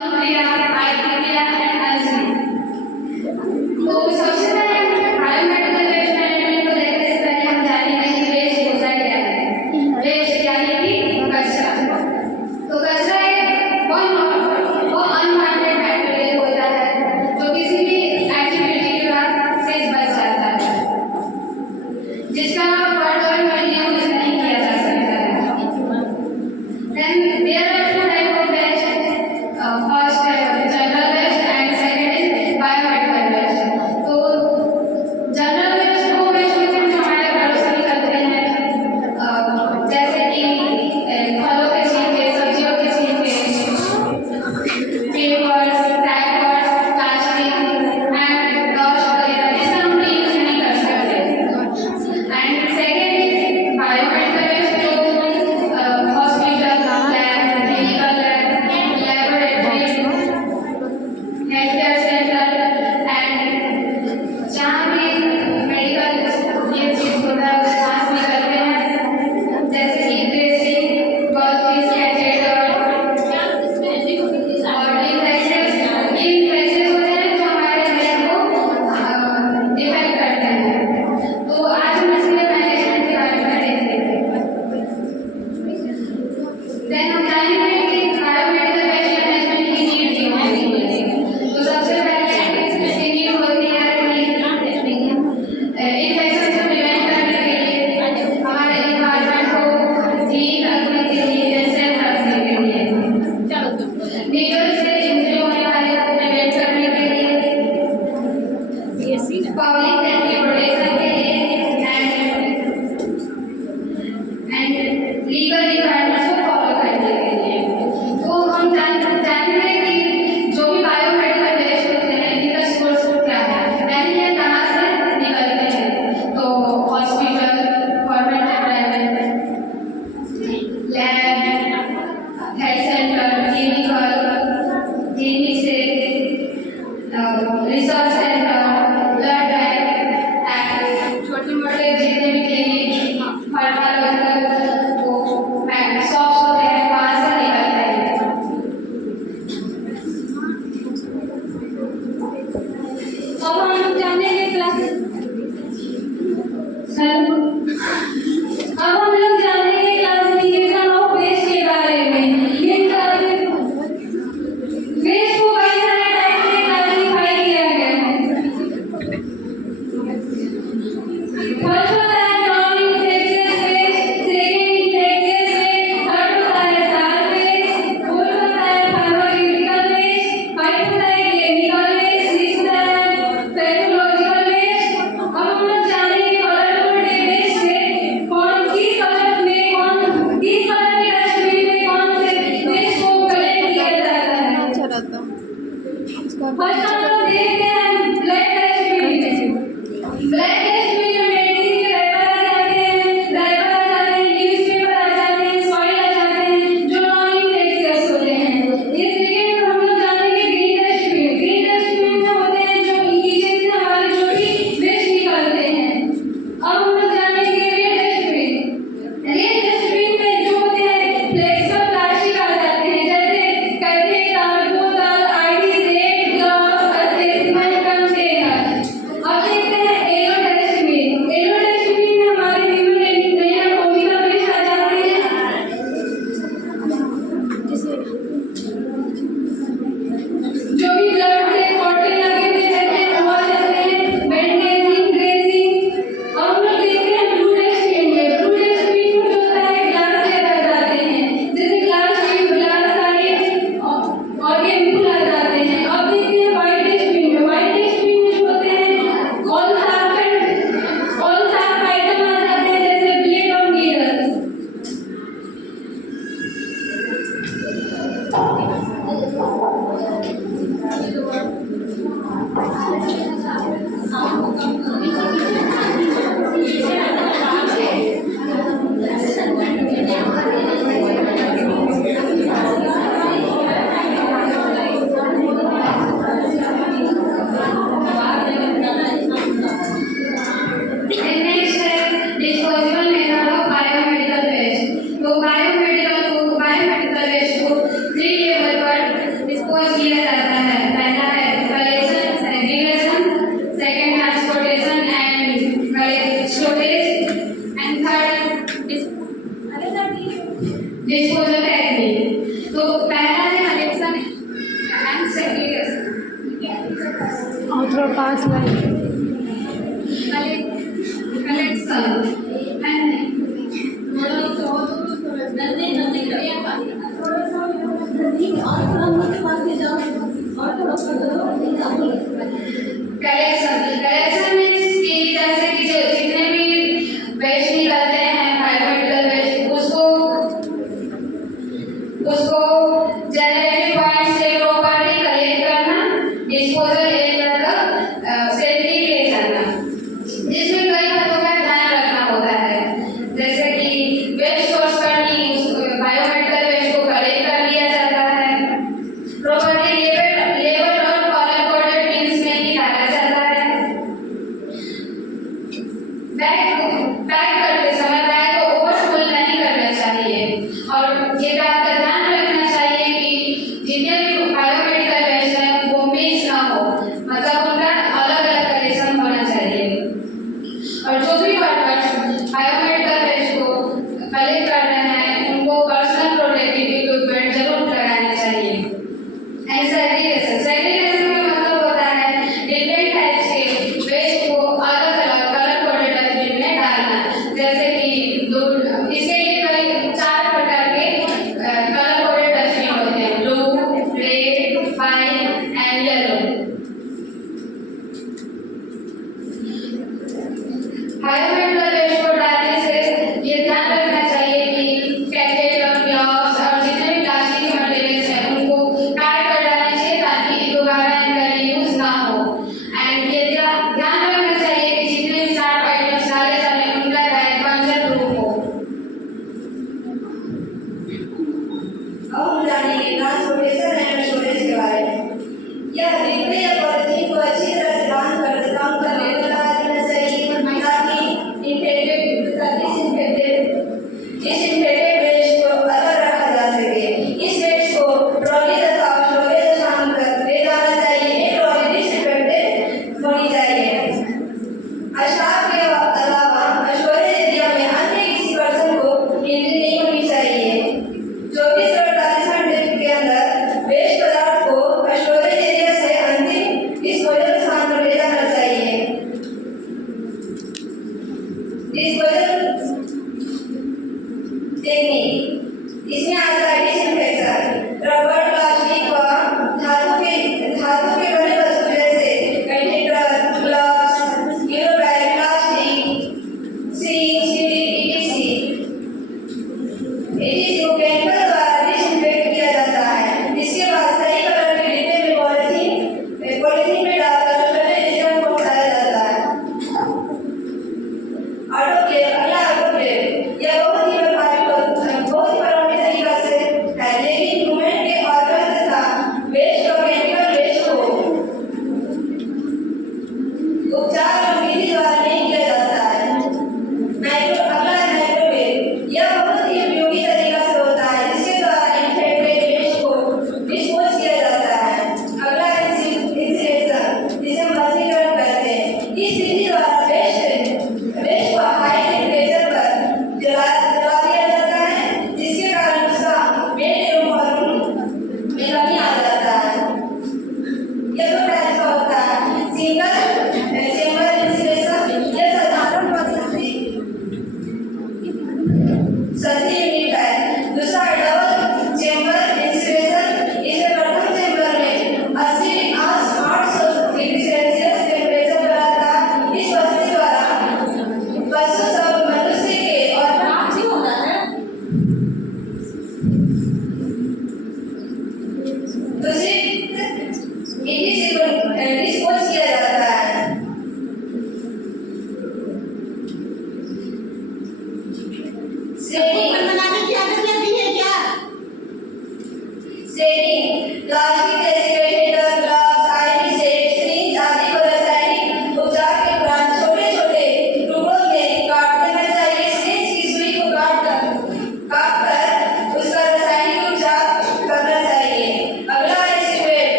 Priya, idea and अलसी। तो सबसे पहले हम बायोमेडिकल वेस्ट मैनेजमेंट को देखने से पहले हम जानेंगे कि वेस्ट होता क्या है। वेस्ट यानी कि कचरा। तो कचरा एक बहुत अनवांटेड मटेरियल होता है जो किसी भी एक्टिविटी के बाद से बच जाता है, जिसका फर्दर में यूज नहीं किया जा सकता है। Then there are two types of waste. First है general waste and second is biomedical waste. तो general waste वो waste होते हैं जो हमारे घरों से निकलते हैं, जैसे कि फलों के छिलके, सब्जियों के छिलके, papers, wrappers, plastic and dust वगैरह, जिसका हम रीयूज नहीं कर सकते। And second is biomedical waste जो hospital, lab, medical lab, laboratory, health care centre and जहाँ भी मेडिकल ये चीज होता है वहाँ से निकलते हैं, जैसे कि ड्रेसिंग, गॉगल्स, कैथेटर और इन ड्रेसेस होते हैं जो हमारे हेल्थ को इफेक्ट करते हैं। तो आज हम इसके मैनेजमेंट के बारे में देखेंगे। देन हम जानेंगे कि बायोमेडिकल वेस्ट मैनेजमेंट की नीड क्यों है। तो सबसे पहले इसकी नीड होती है इन्फेक्शन से प्रिवेंट करने के लिए, हमारे एनवायरनमेंट को क्लीन रखने के लिए, सेफ रखने के लिए, नीडल से इंजरी होने वाले को प्रिवेंट करने के लिए, पब्लिक हेल्थ की प्रोटेक्शन के लिए एंड लीगल रिक्वायरमेंट्स को फॉलो करने के लिए। तो हम जानेंगे कि जो भी बायोमेडिकल वेस्ट होते हैं इनका सोर्स क्या है, यानी ये कहाँ से निकलते हैं। तो hospital, government and private, lab, health centre, clinic से, रिसर्च सेंटर, ब्लड बैंक, छोटे मोटे जितने भी क्लिनिक, फार्मास्यूटिकल शॉप्स होते हैं वहाँ से निकलते हैं। अब हम लोग जानेंगे क्लासिफिकेशन ऑफ वेस्ट के बारे में। वेस्ट को कई सारे टाइप में क्लासिफाई किया गया है। फर्स्ट होता है non infectious waste, second infectious waste, third होता है साल्ट वेस्ट, फोर्थ होता है फार्मास्यूटिकल वेस्ट, फाइव होता है केमिकल वेस्ट, सिक्स होता है पैथोलॉजिकल वेस्ट। अब हम लोग जानेंगे कलर कोडेड वेस्ट से कौन किस कलर में कौन किस कलर के डस्टबिन में कौन से वेस्ट को कलेक्ट किया जाता है। फर्स्ट हम लोग देखते हैं ब्लैक डस्टबिन। ब्लैक डस्टबिन में मेडिसिन के रैपर आ जाते हैं, न्यूज़पेपर आ जाते हैं, सॉइल आ जाते हैं जो नॉन इन्फेक्शियस होते हैं। ये सेकंड हम लोग जानेंगे ग्रीन डस्टबिन। ग्रीन डस्टबिन में होते हैं जो नीचे से हमारे जो भी वेस्ट निकलते हैं। अब हम लोग जानेंगे रेड डस्टबिन। रेड डस्टबिन में जो होते हैं फ्लेक्सिबल प्लास्टिक आ जाते हैं, जैसे कटे, बोतल, आईडी, रेड ग्लास, किया जाता है। पहला है collection segregation, second transportation and storage and third disposal technique. तो पहला है कलेक्शन एंड सेग्रीगेशन। और थोड़ा पास लाइए। कलेक्शन कलेक्शन मीन्स कि जैसे कि जो जितने भी वेस्ट निकलते हैं बायोमेडिकल वेस्ट उसको जनरेटिव पॉइंट से प्रॉपर्ली कलेक्ट करना, डिस्पोजल एरिया तक सेफ्टी ले जाना, जिसमें कई बातों का ध्यान रखना होता है। जैसे कि वेस्ट सोर्स करनी, बायोमेडिकल वेस्ट को कलेक्ट कर लिया जाता है, प्रॉपर्ली लेबल और कलर कोडेड बिन्स में ही डाला जाता है। पैक करते समय बैग को ओवरफुल नहीं करना चाहिए और ये बात का ध्यान रखना चाहिए कि जितने भी बायोमेडिकल वेस्ट है वो मिक्स ना हो, मतलब उनका अलग अलग कलेक्शन होना चाहिए। और जो भी वर्कर्स बायोमेडिकल वेस्ट को कलेक्ट कर रहे हैं उनको पर्सनल प्रोटेक्टिव इक्विपमेंट जरूर लगाने चाहिए। एंड सेग्रीगेशन का मतलब होता है डिफरेंट टाइप्स के वेस्ट को अलग अलग कलर कोडेड डस्टबिन में डालना। जैसे कि इसके लिए कई 4 प्रकार के कलर कोडेड डस्टबिन होते हैं, blue, red, white and yellow. Biomedical waste को डालने से ये ध्यान रखना चाहिए कि पैकेट, ग्लव्स और जितने भी प्लास्टिक के मटेरियल्स हैं उनको काट कर डालना चाहिए ताकि दोबारा इनका रीयूज ना हो। एंड ये ध्यान रखना चाहिए कि जितने भी शार्प आइटम्स डाले जा रहे हैं उनका बैग पंचर प्रूफ हो। अब हम जानेंगे ट्रांसपोर्टेशन एंड स्टोरेज के बारे में।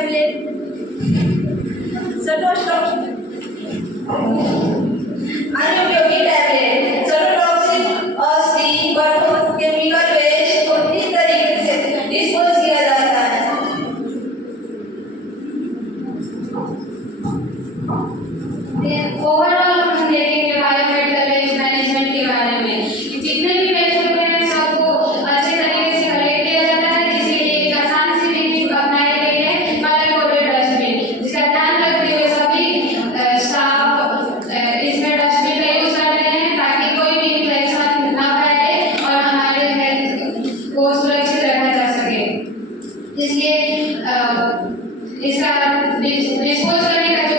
टैबलेट, सेटोस्टॉक्सिन, अनुपयोगी टैबलेट, सेटोटॉक्सिन और स्टीम बर्तन केमिकल वेस्ट को किस तरीके से डिस्पोज किया जाता है? ओवरऑल हम देखेंगे बायोमेडिकल वेस्ट मैनेजमेंट के बारे में कि जितने भी वेस्ट होते हैं सबको अच्छे तरीके से कलेक्ट किया जाता है। जिसके लिए एक आसान सी विधि अपनाई गई है कलर कोडेड डस्टबिन, जिसका ध्यान रखते हुए सभी स्टाफ इसमें डस्टबिन का यूज करते हैं ताकि कोई भी इन्फेक्शन ना फैले और हमारे हेल्थ को सुरक्षित रखा जा सके। इसलिए इसका डिस्पोज करने का जो